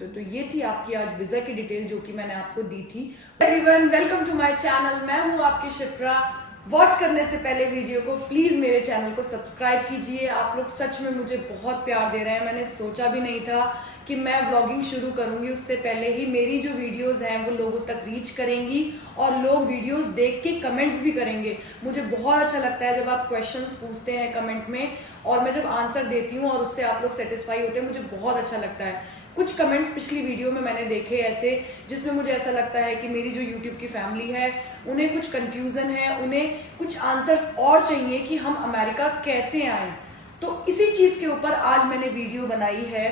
तो ये थी आपकी आज वीजा की डिटेल जो कि मैंने आपको दी थी। Everyone, welcome to my channel. मैं हूँ आपकी शिप्रा। वॉच करने से पहले वीडियो को प्लीज मेरे चैनल को सब्सक्राइब कीजिए। आप लोग सच में मुझे बहुत प्यार दे रहे हैं। मैंने सोचा भी नहीं था कि मैं व्लॉगिंग शुरू करूंगी, उससे पहले ही मेरी जो वीडियोस हैं वो लोगों तक रीच करेंगी और लोग वीडियोस देख के कमेंट्स भी करेंगे। मुझे बहुत अच्छा लगता है जब आप क्वेश्चंस पूछते हैं कमेंट में और मैं जब आंसर देती हूँ और उससे आप लोग सेटिस्फाई होते हैं, मुझे बहुत अच्छा लगता है। कुछ कमेंट्स पिछली वीडियो में मैंने देखे ऐसे जिसमें मुझे ऐसा लगता है कि मेरी जो यूट्यूब की फैमिली है उन्हें कुछ कंफ्यूजन है, उन्हें कुछ आंसर्स और चाहिए कि हम अमेरिका कैसे आएं। तो इसी चीज़ के ऊपर आज मैंने वीडियो बनाई है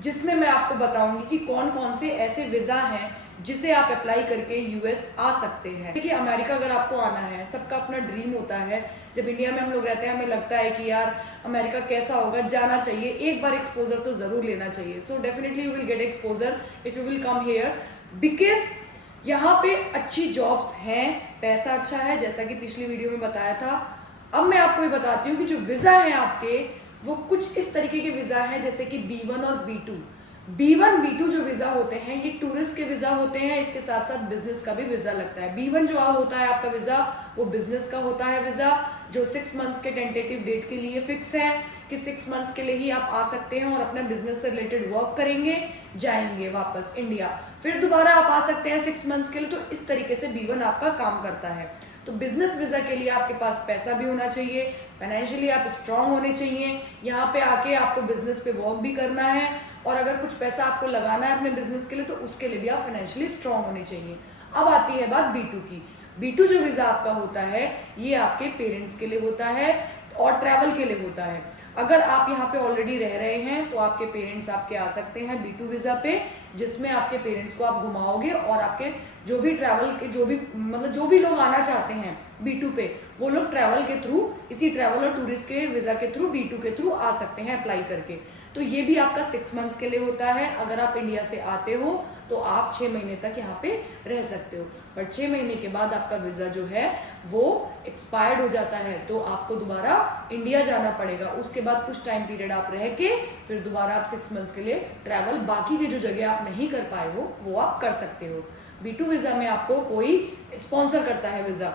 जिसमें मैं आपको बताऊंगी कि कौन कौन से ऐसे वीज़ा हैं जिसे आप अप्लाई करके यूएस आ सकते हैं। देखिए, अमेरिका अगर आपको आना है, सबका अपना ड्रीम होता है। जब इंडिया में हम लोग रहते हैं हमें लगता है कि यार अमेरिका कैसा होगा, जाना चाहिए, एक बार एक्सपोजर तो जरूर लेना चाहिए। So definitely you will get exposure if you will come here, because यहाँ पे अच्छी जॉब्स हैं, पैसा अच्छा है, जैसा कि पिछली वीडियो में बताया था। अब मैं आपको ये बताती हूँ कि जो वीज़ा है आपके वो कुछ इस तरीके के वीज़ा हैं जैसे कि B1 और B2। B1 B2 जो वीज़ा होते हैं ये टूरिस्ट के वीज़ा होते हैं, इसके साथ साथ बिजनेस का भी वीज़ा लगता है। B1 जो होता है आपका वीज़ा वो बिजनेस का होता है वीज़ा, जो 6 मंथ्स के टेंटेटिव डेट के लिए फिक्स है कि 6 मंथ्स के लिए ही आप आ सकते हैं और अपना बिजनेस से रिलेटेड वर्क करेंगे, जाएंगे वापस इंडिया, फिर दोबारा आप आ सकते हैं 6 मंथ्स के लिए। तो इस तरीके से B1 आपका काम करता है। तो बिजनेस वीज़ा के लिए आपके पास पैसा भी होना चाहिए, फाइनेंशियली आप स्ट्रांग होने चाहिए। यहाँ पे आके आपको बिजनेस पे वर्क भी करना है और अगर कुछ पैसा आपको लगाना है अपने बिजनेस के लिए तो उसके लिए भी आप फाइनेंशियली स्ट्रांग होने चाहिए। अब आती है बात B2 की। B2 जो वीज़ा आपका होता है ये आपके पेरेंट्स के लिए होता है और ट्रैवल के लिए होता है। अगर आप यहाँ पे ऑलरेडी रह रहे हैं तो आपके पेरेंट्स आपके आ सकते हैं B2 वीज़ा पे, जिसमें आपके पेरेंट्स को आप घुमाओगे और आपके जो भी ट्रैवल के जो भी लोग आना चाहते हैं B2 पे वो लोग ट्रैवल के थ्रू, इसी ट्रैवल और टूरिस्ट के वीज़ा के थ्रू B2 के थ्रू आ सकते हैं अप्लाई करके। तो ये भी आपका 6 मंथ्स के लिए होता है। अगर आप इंडिया से आते हो तो आप 6 महीने तक यहाँ पे रह सकते हो, पर 6 महीने के बाद आपका वीज़ा जो है वो एक्सपायर्ड हो जाता है तो आपको दोबारा इंडिया जाना पड़ेगा। उसके बाद कुछ टाइम पीरियड आप रह के फिर दोबारा आप 6 मंथ्स के लिए ट्रैवल बाकी की जो जगह आप नहीं कर पाए हो वो आप कर सकते हो। B2 वीज़ा में आपको कोई स्पॉन्सर करता है वीज़ा।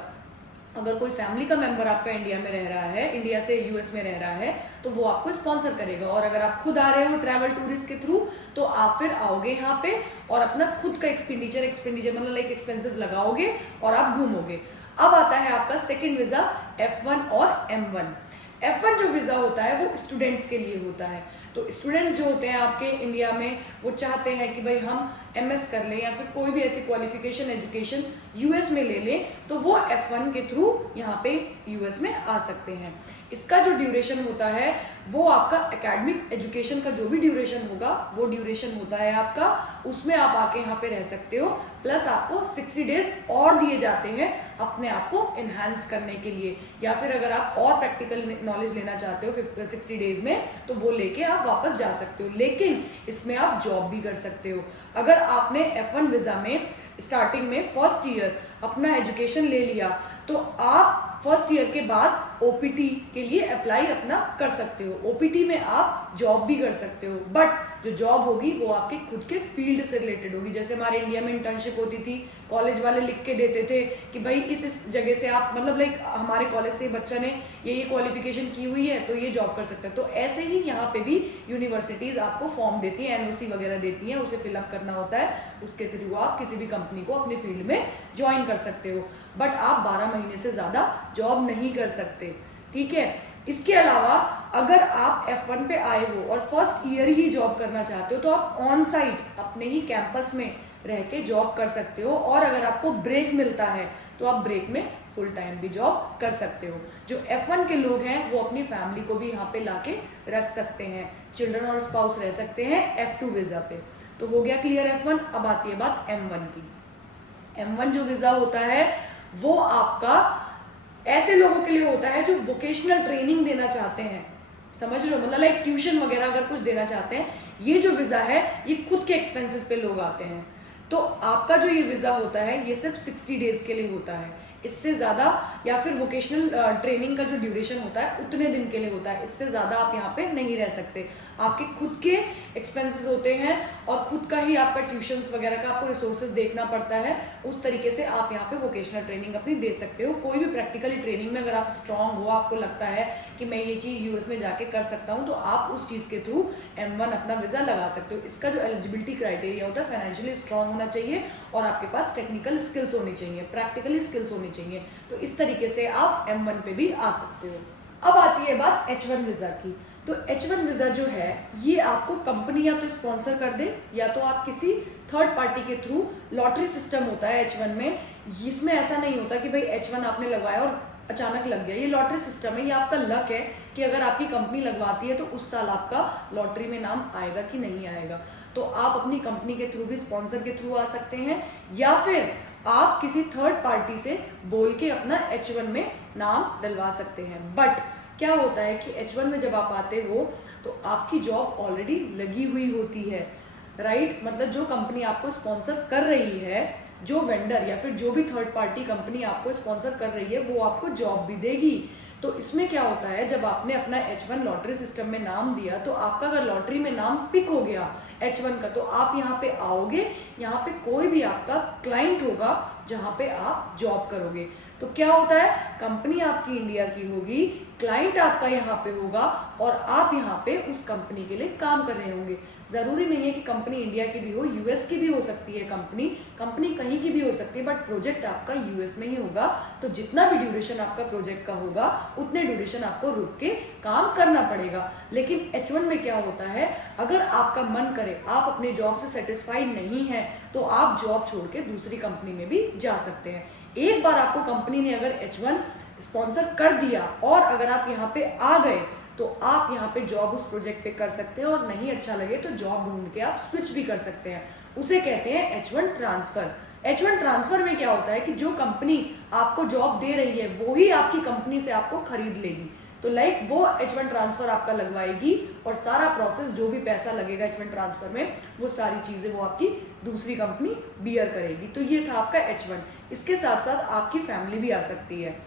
अगर कोई फैमिली का मेंबर आपका इंडिया में रह रहा है, इंडिया से यूएस में रह रहा है, तो वो आपको स्पॉन्सर करेगा। और अगर आप खुद आ रहे हो ट्रैवल टूरिस्ट के थ्रू तो आप फिर आओगे यहाँ पे और अपना खुद का एक्सपेंडिचर मतलब लाइक एक्सपेंसेस लगाओगे और आप घूमोगे। अब आता है आपका सेकेंड वीज़ा F1 और M1। F1 जो वीज़ा होता है वो स्टूडेंट्स के लिए होता है। तो स्टूडेंट्स जो होते हैं आपके इंडिया में वो चाहते हैं कि भाई हम MS कर लें या फिर कोई भी ऐसी क्वालिफिकेशन एजुकेशन यूएस में ले लें, तो वो F1 के थ्रू यहाँ पे यूएस में आ सकते हैं। इसका जो ड्यूरेशन होता है वो आपका एकेडमिक एजुकेशन का जो भी ड्यूरेशन होगा वो ड्यूरेशन होता है आपका, उसमें आप आके यहाँ पे रह सकते हो। प्लस आपको 60 डेज और दिए जाते हैं अपने आप को इन्हांस करने के लिए, या फिर अगर आप और प्रैक्टिकल नॉलेज लेना चाहते हो 60 डेज में तो वो लेके आप वापस जा सकते हो। लेकिन इसमें आप जॉब भी कर सकते हो। अगर आपने F1 वीज़ा में स्टार्टिंग में फर्स्ट ईयर अपना एजुकेशन ले लिया तो आप फर्स्ट ईयर के बाद OPT के लिए अप्लाई अपना कर सकते हो। OPT में आप जॉब भी कर सकते हो, बट जो जॉब होगी वो आपके खुद के फील्ड से रिलेटेड होगी। जैसे हमारे इंडिया में इंटर्नशिप होती थी, कॉलेज वाले लिख के देते थे कि भाई इस जगह से आप मतलब लाइक हमारे कॉलेज से बच्चा ने ये क्वालिफिकेशन की हुई है तो ये जॉब कर सकते हैं। तो ऐसे ही यहाँ पे भी यूनिवर्सिटीज़ आपको फॉर्म देती हैं, NOC वगैरह देती हैं, उसे फिलअप करना होता है, उसके थ्रू आप किसी भी कंपनी को अपने फील्ड में ज्वाइन कर सकते हो। बट आप 12 महीने से ज़्यादा जॉब नहीं कर सकते, ठीक है। इसके अलावा अगर आप F1 पे आए हो और फर्स्ट ईयर ही जॉब करना चाहते हो तो आप ऑन साइट अपने ही कैंपस में रह के जॉब कर सकते हो। और अगर आपको ब्रेक मिलता है तो आप ब्रेक में फुल टाइम भी जॉब कर सकते हो। जो F1 के लोग हैं वो अपनी फैमिली को भी यहाँ पे लाके रख सकते हैं, चिल्ड्रन और स्पाउस रह सकते हैं F2 वीज़ा पे। तो हो गया क्लियर F1। अब आती है बात M1 की। M1 जो वीज़ा होता है वो आपका ऐसे लोगों के लिए होता है जो वोकेशनल ट्रेनिंग देना चाहते हैं, समझ रहे हो, मतलब लाइक ट्यूशन वगैरह अगर कुछ देना चाहते हैं। ये जो वीज़ा है ये खुद के एक्सपेंसेस पे लोग आते हैं। तो आपका जो ये वीज़ा होता है ये सिर्फ 60 डेज के लिए होता है। इससे ज़्यादा, या फिर वोकेशनल ट्रेनिंग का जो ड्यूरेशन होता है उतने दिन के लिए होता है, इससे ज़्यादा आप यहाँ पे नहीं रह सकते। आपके खुद के एक्सपेंसेस होते हैं और खुद का ही आपका ट्यूशन्स वगैरह का आपको रिसोर्सेज देखना पड़ता है। उस तरीके से आप यहाँ पे वोकेशनल ट्रेनिंग अपनी दे सकते हो। कोई भी प्रैक्टिकली ट्रेनिंग में अगर आप स्ट्रांग हो, आपको लगता है कि मैं ये चीज़ यूएस में जाके कर सकता हूँ, तो आप उस चीज़ के थ्रू M1 अपना वीज़ा लगा सकते हो। इसका जो एलिजिबिलिटी क्राइटेरिया होता है, फाइनेंशियली स्ट्रांग होना चाहिए और आपके पास टेक्निकल स्किल्स होनी चाहिए, प्रैक्टिकली स्किल्स होनी चाहिए। तो इस तरीके से आप M1 पे भी आ सकते हो। अब आती है बात H1 वीज़ा की। तो H1 वीज़ा जो है ये आपको कंपनी या तो स्पॉन्सर कर दे, या तो आप किसी थर्ड पार्टी के थ्रू, लॉटरी सिस्टम होता है H1 में। इसमें ऐसा नहीं होता कि भाई H1 आपने लगवाया और अचानक लग गया, ये लॉटरी सिस्टम है। ये आपका लक है कि अगर आपकी कंपनी लगवाती है तो उस साल आपका लॉटरी में नाम आएगा कि नहीं आएगा। तो आप अपनी कंपनी के थ्रू भी, स्पॉन्सर के थ्रू आ सकते हैं, या फिर आप किसी थर्ड पार्टी से बोल के अपना H1 में नाम डलवा सकते हैं। बट क्या होता है कि H1 में जब आप आते हो तो आपकी जॉब ऑलरेडी लगी हुई होती है, राइट? मतलब जो कंपनी आपको स्पॉन्सर कर रही है, जो वेंडर या फिर जो भी थर्ड पार्टी कंपनी आपको स्पॉन्सर कर रही है, वो आपको जॉब भी देगी। तो इसमें क्या होता है, जब आपने अपना H1 लॉटरी सिस्टम में नाम दिया, तो आपका अगर लॉटरी में नाम पिक हो गया H1 का, तो आप यहाँ पे आओगे, यहाँ पे कोई भी आपका क्लाइंट होगा जहाँ पे आप जॉब करोगे। तो क्या होता है, कंपनी आपकी इंडिया की होगी, क्लाइंट आपका यहाँ पे होगा और आप यहाँ पे उस कंपनी के लिए काम कर रहे होंगे। जरूरी नहीं है कि कंपनी इंडिया की भी हो, यूएस की भी हो सकती है कंपनी कहीं की भी हो सकती है, बट प्रोजेक्ट आपका यूएस में ही होगा। तो जितना भी ड्यूरेशन आपका प्रोजेक्ट का होगा, उतने ड्यूरेशन आपको रुक के काम करना पड़ेगा। लेकिन H1 में क्या होता है, अगर आपका मन करे, आप अपने जॉब से सेटिस्फाइड नहीं है, तो आप जॉब छोड़ के दूसरी कंपनी में भी जा सकते हैं। एक बार आपको कंपनी ने अगर H1 स्पॉन्सर कर दिया और अगर आप यहाँ पे आ गए, तो आप यहाँ पे जॉब उस प्रोजेक्ट पे कर सकते हैं, और नहीं अच्छा लगे तो जॉब ढूंढ के आप स्विच भी कर सकते हैं। उसे कहते हैं H1 ट्रांसफर। H1 ट्रांसफर में क्या होता है कि जो कंपनी आपको जॉब दे रही है वो ही आपकी कंपनी से आपको खरीद लेगी। तो लाइक वो H1 ट्रांसफर आपका लगवाएगी और सारा प्रोसेस, जो भी पैसा लगेगा H1 ट्रांसफर में, वो सारी चीजें वो आपकी दूसरी कंपनी बियर करेगी। तो ये था आपका H1। इसके साथ साथ आपकी फैमिली भी आ सकती है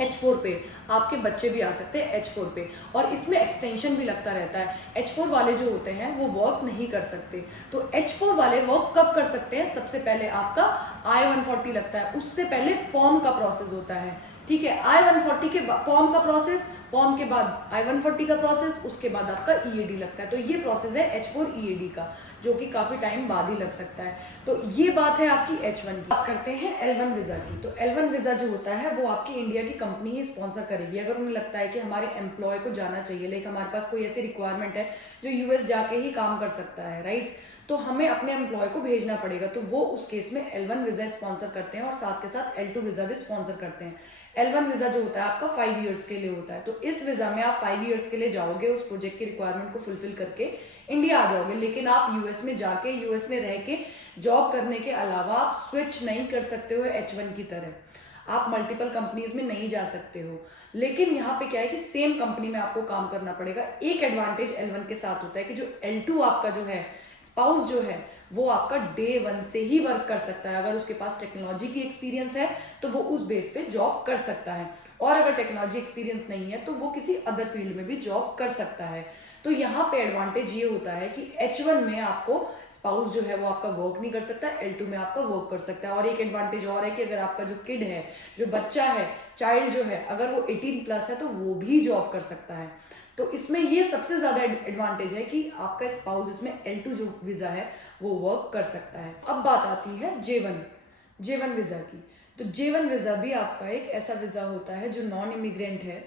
H4 पे, आपके बच्चे भी आ सकते हैं H4 पे, और इसमें एक्सटेंशन भी लगता रहता है। H4 वाले जो होते हैं वो वर्क नहीं कर सकते। तो H4 वाले वर्क कब कर सकते हैं? सबसे पहले आपका I-140 लगता है, उससे पहले पॉम का प्रोसेस होता है, ठीक है? I-140 के पॉम का प्रोसेस, पॉम के बाद I-140 का प्रोसेस, उसके बाद आपका EAD लगता है। तो ये प्रोसेस है H4 EAD का, जो कि काफी टाइम बाद ही लग सकता है। तो ये बात है आपकी H1 की। बात करते हैं L1 वीजा की। तो L1 वीजा जो होता है वो आपकी इंडिया की कंपनी ही स्पॉन्सर करेगी। अगर उन्हें लगता है कि हमारे एम्प्लॉय को जाना चाहिए, लाइक हमारे पास कोई ऐसी रिक्वायरमेंट है जो यूएस जाके ही काम कर सकता है, राइट? तो हमें अपने एम्प्लॉय को भेजना पड़ेगा, तो वो उस केस में L1 वीजा स्पॉन्सर करते हैं और साथ के साथ L2 वीजा भी स्पॉन्सर करते हैं। L1 वीजा जो होता है आपका 5 इयर्स के लिए होता है। तो इस वीजा में आप 5 इयर्स के लिए जाओगे, उस प्रोजेक्ट की रिक्वायरमेंट को फुलफिल करके इंडिया आ जाओगे। लेकिन आप यूएस में जाके, यूएस में रह के जॉब करने के अलावा आप स्विच नहीं कर सकते हो H1 की तरह। आप मल्टीपल कंपनीज में नहीं जा सकते हो। लेकिन यहाँ पे क्या है कि सेम कंपनी में आपको काम करना पड़ेगा। एक एडवांटेज L1 के साथ होता है कि जो L2 आपका जो है स्पाउस जो है, वो आपका डे 1 से ही वर्क कर सकता है। अगर उसके पास टेक्नोलॉजी की एक्सपीरियंस है तो वो उस बेस पे जॉब कर सकता है, और अगर टेक्नोलॉजी एक्सपीरियंस नहीं है तो वो किसी अदर फील्ड में भी जॉब कर सकता है। तो यहाँ पे एडवांटेज ये होता है कि H1 में आपको स्पाउस जो है वो आपका वर्क नहीं कर सकता, L2 में आपका वर्क कर सकता है। और एक एडवांटेज और है कि अगर आपका जो किड है, जो बच्चा है, चाइल्ड जो है, अगर वो 18+ है तो वो भी जॉब कर सकता है। तो इसमें ये सबसे ज्यादा एडवांटेज है कि आपका स्पाउस इसमें L2 जो वीजा है वो वर्क कर सकता है। अब बात आती है J1 वीजा की। तो J1 वीजा भी आपका एक ऐसा वीजा होता है जो नॉन इमिग्रेंट है,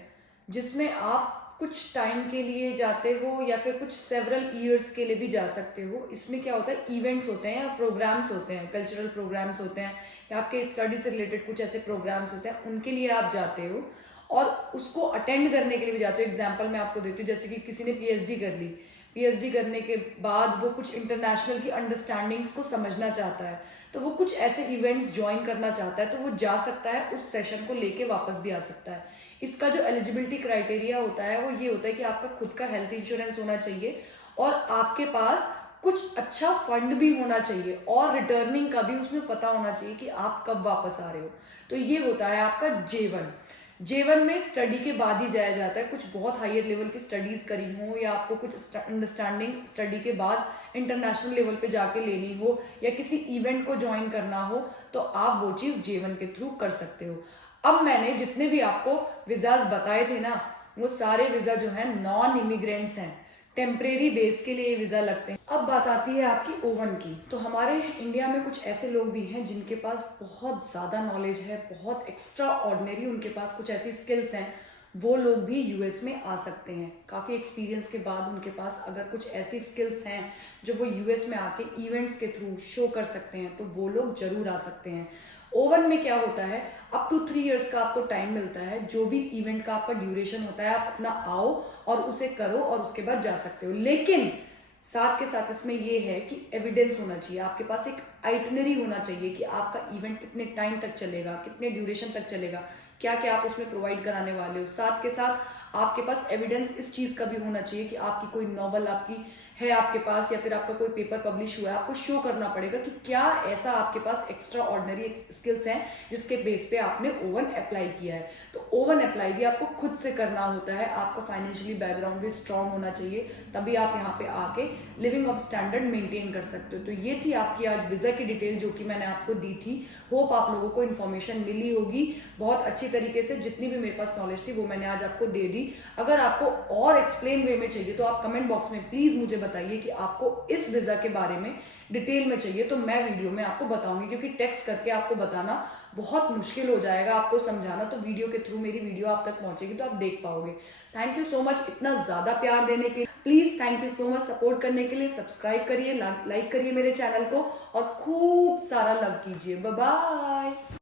जिसमें आप कुछ टाइम के लिए जाते हो या फिर कुछ सेवरल ईयर्स के लिए भी जा सकते हो। इसमें क्या होता है, इवेंट्स होते हैं या प्रोग्राम्स होते हैं, कल्चरल प्रोग्राम्स होते हैं, या आपके स्टडी से रिलेटेड कुछ ऐसे प्रोग्राम्स होते हैं, उनके लिए आप जाते हो और उसको अटेंड करने के लिए भी जाते हो। एग्जाम्पल मैं आपको देती हूँ, जैसे कि किसी ने PhD कर ली, PhD करने के बाद वो कुछ इंटरनेशनल की अंडरस्टैंडिंग्स को समझना चाहता है, तो वो कुछ ऐसे इवेंट्स ज्वाइन करना चाहता है, तो वो जा सकता है, उस सेशन को लेके वापस भी आ सकता है। इसका जो एलिजिबिलिटी क्राइटेरिया होता है वो ये होता है कि आपका खुद का हेल्थ इंश्योरेंस होना चाहिए और आपके पास कुछ अच्छा फंड भी होना चाहिए और रिटर्निंग का भी उसमें पता होना चाहिए कि आप कब वापस आ रहे हो। तो ये होता है आपका J1। J1 में स्टडी के बाद ही जाया जाता है, कुछ बहुत हायर लेवल की स्टडीज करी हो या आपको कुछ अंडरस्टैंडिंग स्टडी के बाद इंटरनेशनल लेवल पे जाके लेनी हो या किसी इवेंट को ज्वाइन करना हो, तो आप वो चीज़ J1 के थ्रू कर सकते हो। अब मैंने जितने भी आपको वीज़ाज बताए थे ना, वो सारे वीज़ा जो है नॉन इमिग्रेंट्स हैं, टेम्परेरी बेस के लिए वीज़ा लगते हैं। अब बात आती है आपकी ओवन की। तो हमारे इंडिया में कुछ ऐसे लोग भी हैं जिनके पास बहुत ज़्यादा नॉलेज है, बहुत एक्स्ट्रा ऑर्डिनरी उनके पास कुछ ऐसी स्किल्स हैं, वो लोग भी यूएस में आ सकते हैं। काफ़ी एक्सपीरियंस के बाद उनके पास अगर कुछ ऐसी स्किल्स हैं जो वो यूएस में आके इवेंट्स के थ्रू शो कर सकते हैं, तो वो लोग जरूर आ सकते हैं। ओवन में क्या होता है, अप टू 3 इयर्स का आपको टाइम मिलता है। जो भी इवेंट का आपका ड्यूरेशन होता है, आप अपना आओ और उसे करो और उसके बाद जा सकते हो। लेकिन साथ के साथ इसमें यह है कि एविडेंस होना चाहिए, आपके पास एक आइटनरी होना चाहिए कि आपका इवेंट कितने टाइम तक चलेगा, कितने ड्यूरेशन तक चलेगा, क्या क्या आप उसमें प्रोवाइड कराने वाले हो। साथ के साथ आपके पास एविडेंस इस चीज़ का भी होना चाहिए कि आपकी कोई नॉवल आपकी है आपके पास या फिर आपका कोई पेपर पब्लिश हुआ है। आपको शो करना पड़ेगा कि क्या ऐसा आपके पास एक्स्ट्रा ऑर्डिनरी स्किल्स हैं जिसके बेस पे आपने ओवन अप्लाई किया है। तो ओवन अप्लाई भी आपको खुद से करना होता है, आपका फाइनेंशियली बैकग्राउंड भी स्ट्रांग होना चाहिए, तभी आप यहाँ पे आके लिविंग ऑफ स्टैंडर्ड मेंटेन कर सकते हो। तो ये थी आपकी आज वीज़ा की डिटेल जो कि मैंने आपको दी थी। होप आप लोगों को इन्फॉर्मेशन मिली होगी बहुत अच्छी तरीके से। जितनी भी मेरे पास नॉलेज थी वो मैंने आज आपको दे दी। अगर आपको और एक्सप्लेन वे में चाहिए तो आप कमेंट बॉक्स में प्लीज मुझे बताइए कि आपको इस वीजा के बारे में डिटेल में चाहिए, तो मैं वीडियो में आपको बताऊंगी, क्योंकि टेक्स्ट करके आपको बताना बहुत मुश्किल हो जाएगा, आपको समझाना। तो वीडियो के थ्रू मेरी वीडियो आप तक पहुंचेगी तो आप देख पाओगे। थैंक यू सो मच इतना ज्यादा प्यार देने के लिए। Please thank you so much support करने के लिए। सब्सक्राइब करिए, लाइक करिए मेरे चैनल को और खूब सारा लव कीजिए। Bye bye.